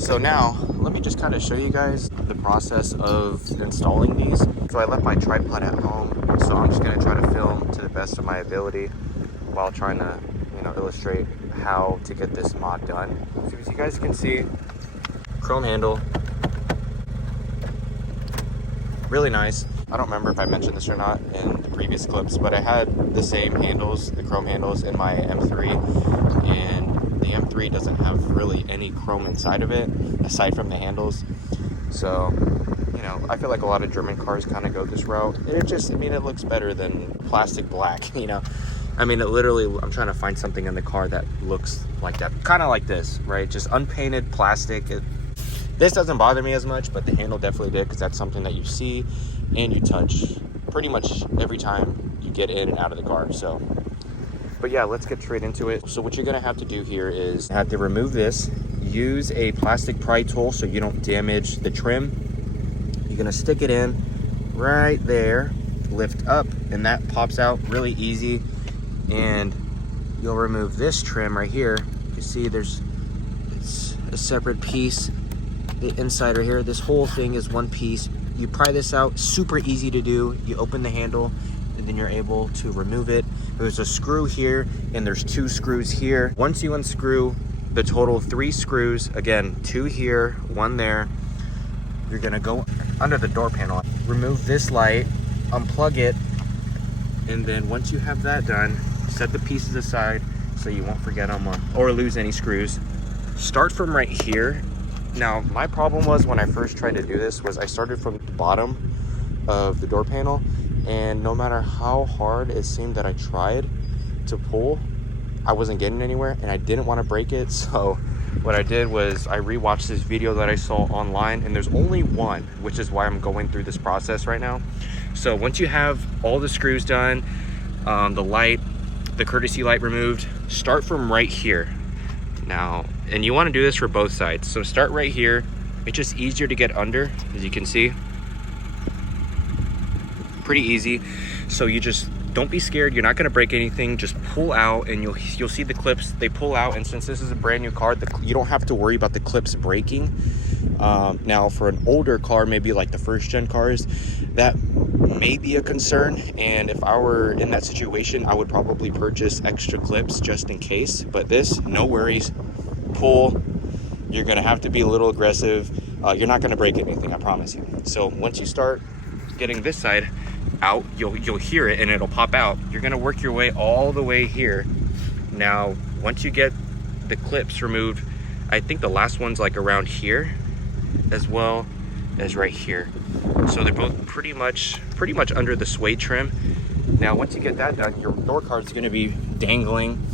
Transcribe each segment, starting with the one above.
So now, let me just kind of show you guys the process of installing these. So I left my tripod at home, so I'm just gonna try to film to the best of my ability while trying to, illustrate how to get this mod done. So as you guys can see, chrome handle, really nice. I don't remember if I mentioned this or not in the previous clips, but I had the same handles, the chrome handles in my M3, and the M3 doesn't have really any chrome inside of it, aside from the handles. So, I feel like a lot of German cars kind of go this route, and it looks better than plastic black, I'm trying to find something in the car that looks like that, kind of like this, right? Just unpainted plastic. This doesn't bother me as much, but the handle definitely did, because that's something that you see and you touch pretty much every time you get in and out of the car. So, but yeah, let's get straight into it. So what you're gonna have to do here is have to remove this, use a plastic pry tool so you don't damage the trim. You're gonna stick it in right there, lift up, and that pops out really easy. And you'll remove this trim right here. You see it's a separate piece. The inside right here, this whole thing is one piece. You pry this out, super easy to do. You open the handle and then you're able to remove it. There's a screw here and there's 2 screws here. Once you unscrew the total 3 screws, again, 2 here, 1 there, you're gonna go under the door panel, remove this light, unplug it, and then once you have that done, set the pieces aside so you won't forget them or lose any screws. Start from right here. Now, my problem was when I first tried to do this was I started from the bottom of the door panel, and no matter how hard it seemed that I tried to pull, I wasn't getting anywhere, and I didn't want to break it. So what I did was I rewatched this video that I saw online, and there's only one, which is why I'm going through this process right now. So once you have all the screws done, the light, the courtesy light removed, start from right here. Now, and you want to do this for both sides. So start right here. It's just easier to get under, as you can see. Pretty easy. So you just don't be scared. You're not going to break anything. Just pull out, and you'll see the clips. They pull out, and since this is a brand new car, you don't have to worry about the clips breaking. Now, for an older car, maybe like the first gen cars, that may be a concern, and if I were in that situation, I would probably purchase extra clips just in case. But this, no worries, pull. You're gonna have to be a little aggressive. You're not gonna break anything, I promise you. So once you start getting this side out, you'll hear it and it'll pop out. You're gonna work your way all the way here. Now, once you get the clips removed, I think the last one's like around here, as well as right here. So they're both pretty much under the suede trim. Now, once you get that done, your door card is going to be dangling.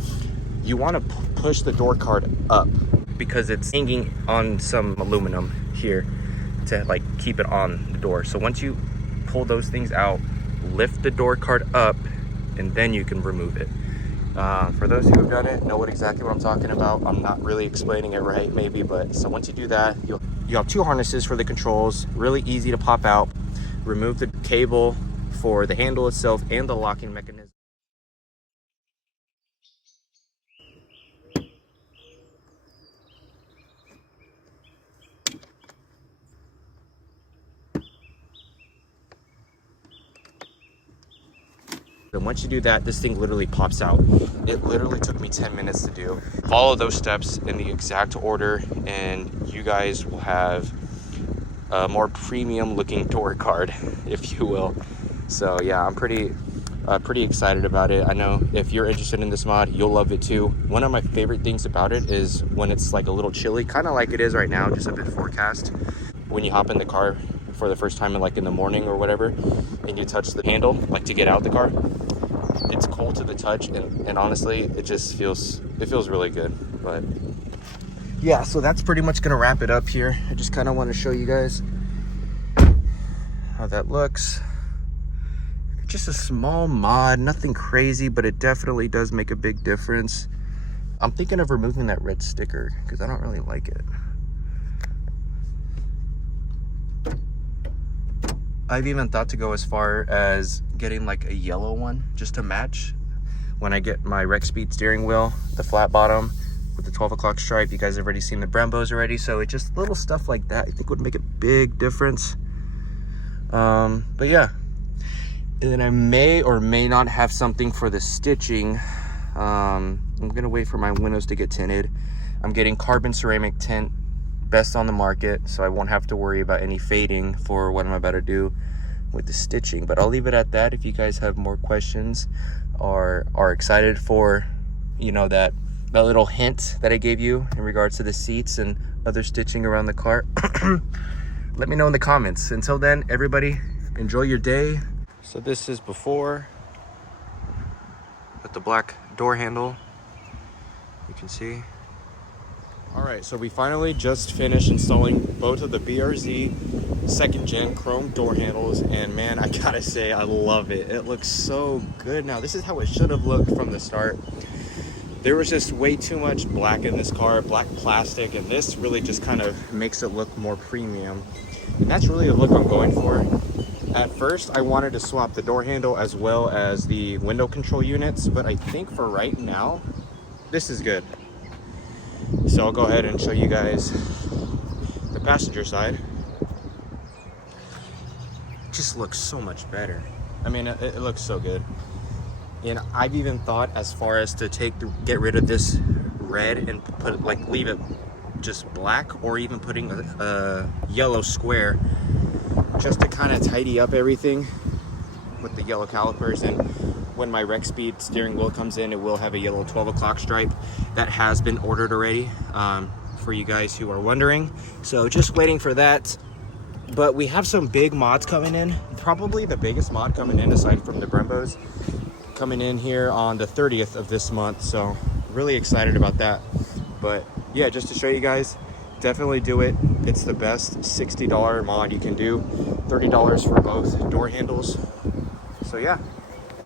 You want to push the door card up because it's hanging on some aluminum here to like keep it on the door. So once you pull those things out, lift the door card up, and then you can remove it. For those who have done it, know exactly what I'm talking about. I'm not really explaining it right, maybe, but so once you do that, you have 2 harnesses for the controls, really easy to pop out. Remove the cable for the handle itself and the locking mechanism. And once you do that, this thing literally pops out. It literally took me 10 minutes to do. Follow those steps in the exact order, and you guys will have a more premium looking door card, if you will. So yeah, I'm pretty excited about it. I know if you're interested in this mod, you'll love it too. One of my favorite things about it is when it's like a little chilly, kind of like it is right now, just a bit forecast. When you hop in the car for the first time in the morning or whatever, and you touch the handle like to get out the car, it's cold to the touch, and honestly, it feels really good. But yeah, so that's pretty much gonna wrap it up here. I just kind of want to show you guys how that looks. Just a small mod, nothing crazy, but it definitely does make a big difference. I'm thinking of removing that red sticker because I don't really like it. I've even thought to go as far as getting like a yellow one just to match when I get my Rec Speed steering wheel, the flat bottom, with the 12 o'clock stripe. You guys have already seen the Brembos already, so it just little stuff like that I think would make a big difference. But yeah, and then I may or may not have something for the stitching. I'm gonna wait for my windows to get tinted. I'm getting carbon ceramic tint, best on the market, so I won't have to worry about any fading for what I'm about to do with the stitching. But I'll leave it at that. If you guys have more questions or are excited for, you know, that little hint that I gave you in regards to the seats and other stitching around the car, let me know in the comments. Until then, everybody, enjoy your day. So this is before with the black door handle, you can see. All right, so we finally just finished installing both of the BRZ 2nd gen chrome door handles, and man, I gotta say, I love it. It looks so good now. This is how it should have looked from the start. There was just way too much black in this car, black plastic, and this really just kind of makes it look more premium. And that's really the look I'm going for. At first, I wanted to swap the door handle as well as the window control units, but I think for right now, this is good. So I'll go ahead and show you guys the passenger side. It just looks so much better. I mean, it looks so good. And I've even thought as far as to get rid of this red and put like leave it just black, or even putting a yellow square just to kind of tidy up everything with the yellow calipers. And when my Rec Speed steering wheel comes in, it will have a yellow 12 o'clock stripe that has been ordered already, for you guys who are wondering. So just waiting for that. But we have some big mods coming in. Probably the biggest mod coming in aside from the Brembos, coming in here on the 30th of this month. So really excited about that. But yeah, just to show you guys, definitely do it. It's the best $60 mod you can do. $30 for both door handles. So yeah.